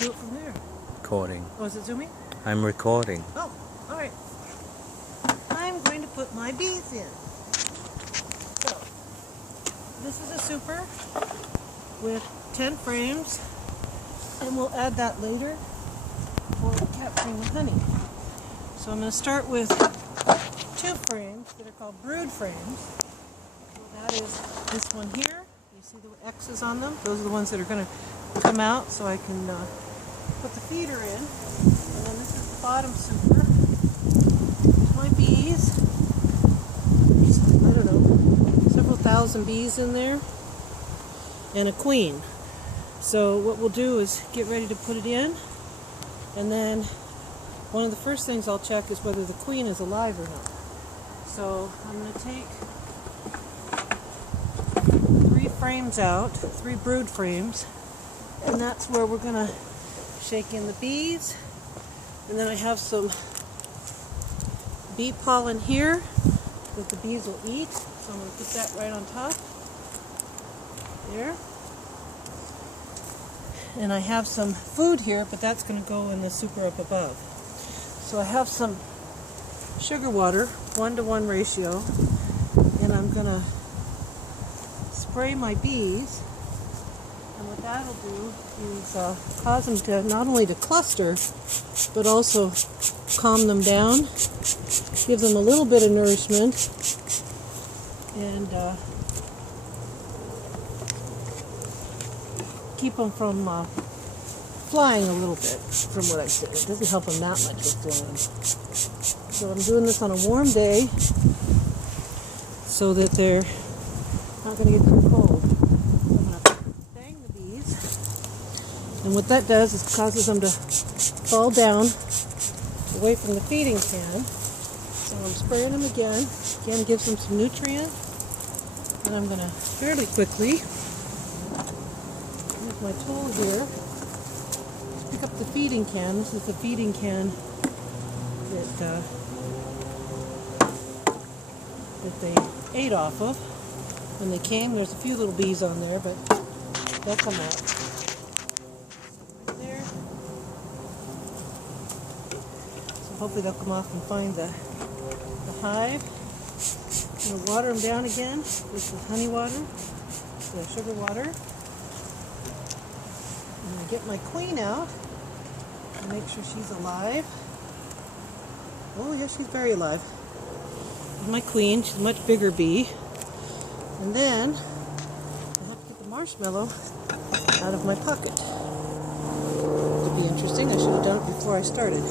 Do it from there. Recording. Oh, is it zooming? I'm recording. Oh, alright. I'm going to put my bees in. So, this is a super with 10 frames, and we'll add that later for capturing the honey. So I'm going to start with 2 frames that are called brood frames. So that is this one here. You see the X's on them? Those are the ones that are going to come out so I can put the feeder in. And then this is the bottom super. There's my bees. There's, I don't know, several thousand bees in there. And a queen. So what we'll do is get ready to put it in. And then one of the first things I'll check is whether the queen is alive or not. So I'm going to take 3 frames out, 3 brood frames. And that's where we're going to shake in the bees. And then I have some bee pollen here that the bees will eat. So I'm going to put that right on top. There. And I have some food here, but that's going to go in the super up above. So I have some sugar water, 1-to-1 ratio, and I'm going to spray my bees. And what that'll do is cause them to not only to cluster, but also calm them down, give them a little bit of nourishment, and keep them from flying a little bit, from what I've said. It doesn't help them that much with flying. So I'm doing this on a warm day so that they're not going to get too cold. So I'm going to bang the bees, and what that does is causes them to fall down away from the feeding can. So I'm spraying them again. Again, gives them some nutrient. And I'm going to fairly quickly use my tool here. Pick up the feeding can. This is the feeding can that they ate off of when they came. There's a few little bees on there, but they'll come out. Right there. So hopefully they'll come off and find the hive. I'm going to water them down again with the honey water, the sugar water. I'm going to get my queen out and make sure she's alive. Oh, yes, she's very alive. My queen, she's a much bigger bee. And then I have to get the marshmallow out of my pocket. It'd be interesting. I should have done it before I started.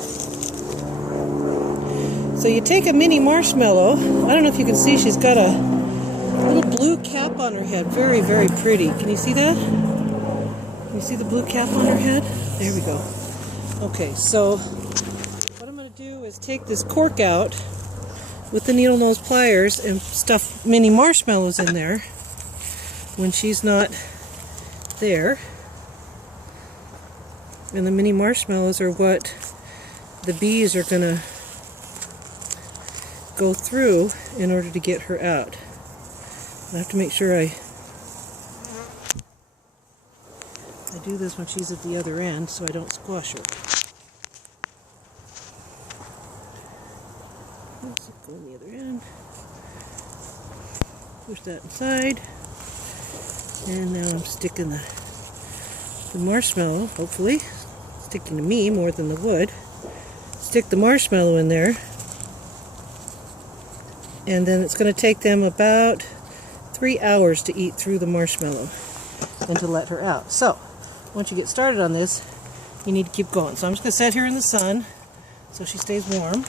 So you take a mini marshmallow. I don't know if you can see, she's got a little blue cap on her head. Very, very pretty. Can you see that? Can you see the blue cap on her head? There we go. Okay, so what I'm going to do is take this cork out with the needle nose pliers and stuff mini marshmallows in there when she's not there. And the mini marshmallows are what the bees are going to go through in order to get her out. I have to make sure I do this when she's at the other end so I don't squash her. Let's go on the other end. Push that inside. And now I'm sticking the marshmallow, hopefully. Sticking to me more than the wood. Stick the marshmallow in there. And then it's going to take them about 3 hours to eat through the marshmallow and to let her out. So, once you get started on this, you need to keep going. So I'm just going to set her in the sun so she stays warm.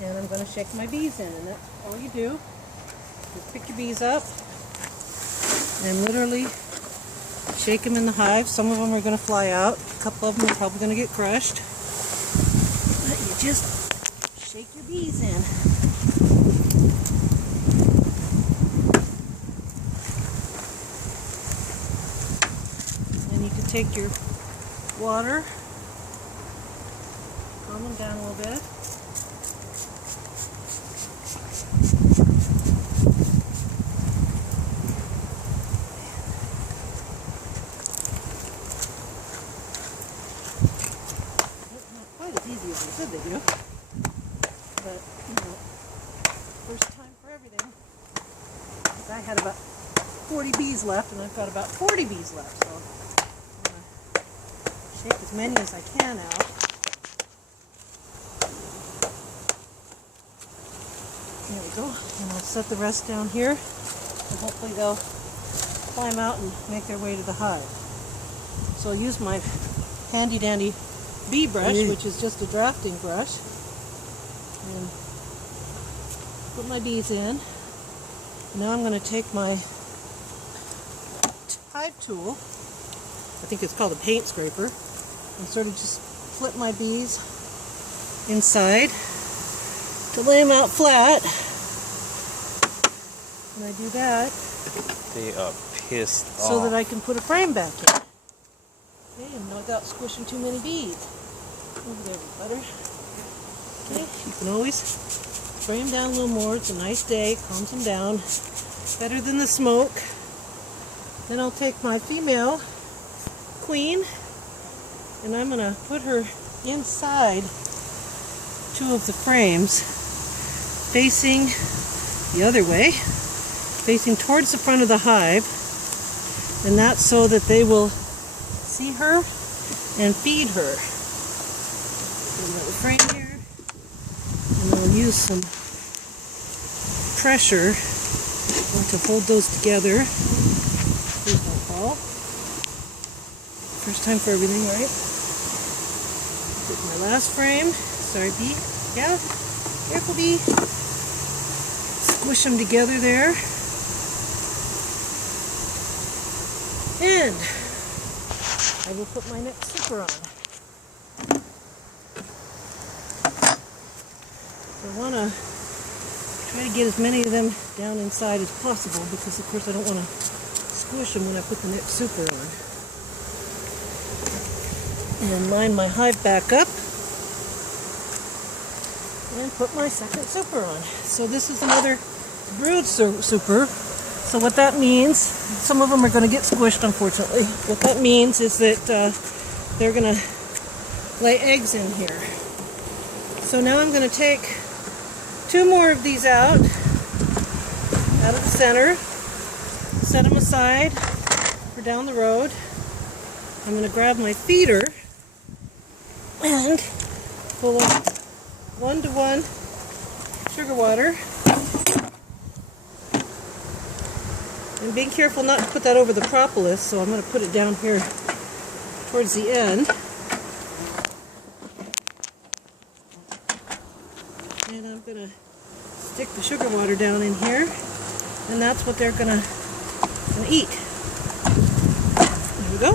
And I'm going to shake my bees in. And that's all you do. Just pick your bees up and literally shake them in the hive. Some of them are going to fly out. A couple of them are probably going to get crushed. But you just shake your bees in. And you can take your water, calm them down a little bit. as they said they do. But, you know, first time for everything. I had about 40 bees left, and I've got about 40 bees left, so I'm going to shake as many as I can out. There we go. And I'll set the rest down here, and hopefully they'll climb out and make their way to the hive. So I'll use my handy dandy bee brush, which is just a drafting brush, and put my bees in. Now I'm going to take my hive tool, I think it's called a paint scraper, and sort of just flip my bees inside to lay them out flat. And I do that They are pissed off. so that I can put a frame back in. Okay, and without squishing too many bees. Over there with butter. Okay, you can always spray them down a little more. It's a nice day, calms them down. Better than the smoke. Then I'll take my female queen and I'm going to put her inside two of the frames, facing the other way, facing towards the front of the hive, and that's so that they will see her and feed her. Put another frame here, and I'll use some pressure to hold those together. Please don't fall. First time for everything, right? Put my last frame. Sorry, bee. Yeah, careful, bee. Squish them together there. And I will put my next super on. So I want to try to get as many of them down inside as possible because, of course, I don't want to squish them when I put the next super on. And line my hive back up and put my second super on. So this is another brood super. So what that means, some of them are going to get squished, unfortunately. What that means is that they're going to lay eggs in here. So now I'm going to take two more of these out of the center, set them aside for down the road. I'm going to grab my feeder and full of 1-to-1 sugar water. And being careful not to put that over the propolis, so I'm going to put it down here towards the end. And I'm going to stick the sugar water down in here, and that's what they're going to eat. There we go.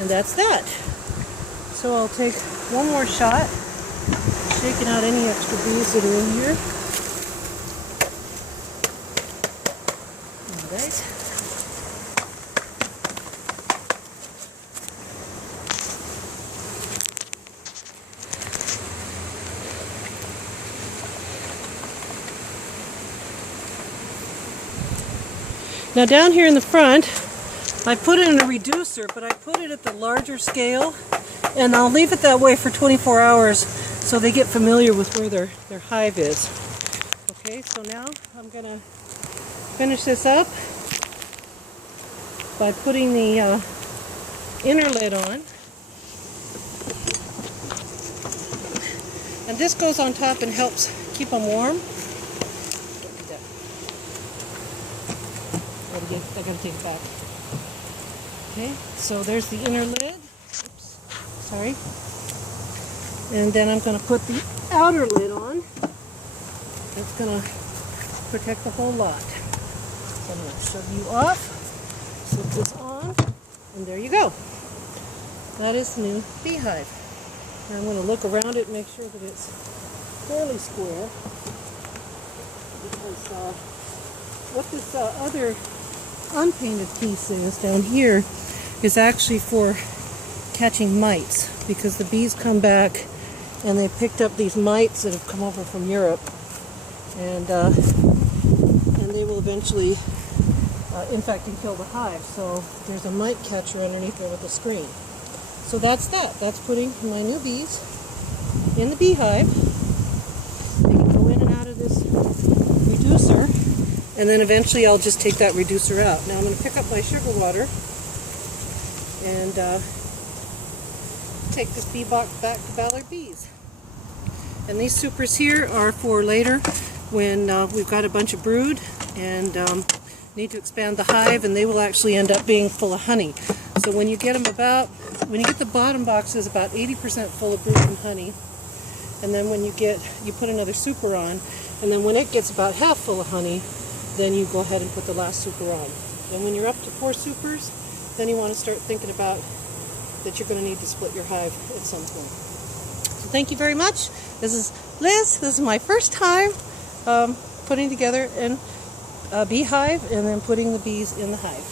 And that's that. So I'll take one more shot, shaking out any extra bees that are in here. Alright. Now down here in the front, I put it in a reducer, but I put it at the larger scale, and I'll leave it that way for 24 hours so they get familiar with where their hive is. Okay, so now I'm going to finish this up by putting the inner lid on. And this goes on top and helps keep them warm. I gotta take it back. Okay, so there's the inner lid. Oops, sorry. And then I'm going to put the outer lid on. That's going to protect the whole lot. So I'm going to shove you off, slip this on, and there you go. That is the new beehive. Now I'm going to look around it and make sure that it's fairly square. Because what this other unpainted piece is down here is actually for catching mites, because the bees come back and they picked up these mites that have come over from Europe, and they will eventually infect and kill the hive. So there's a mite catcher underneath there with a screen. So that's that. That's putting my new bees in the beehive. They can go in and out of this reducer, and then eventually I'll just take that reducer out. Now I'm going to pick up my sugar water and take this bee box back to Ballard Bees. And these supers here are for later when we've got a bunch of brood and need to expand the hive, and they will actually end up being full of honey. So when you get them when you get the bottom boxes about 80% full of brood and honey, and then when you put another super on, and then when it gets about half full of honey, then you go ahead and put the last super on. And when you're up to 4 supers, then you want to start thinking about that you're going to need to split your hive at some point. So thank you very much. This is Liz. This is my first time putting together a beehive and then putting the bees in the hive.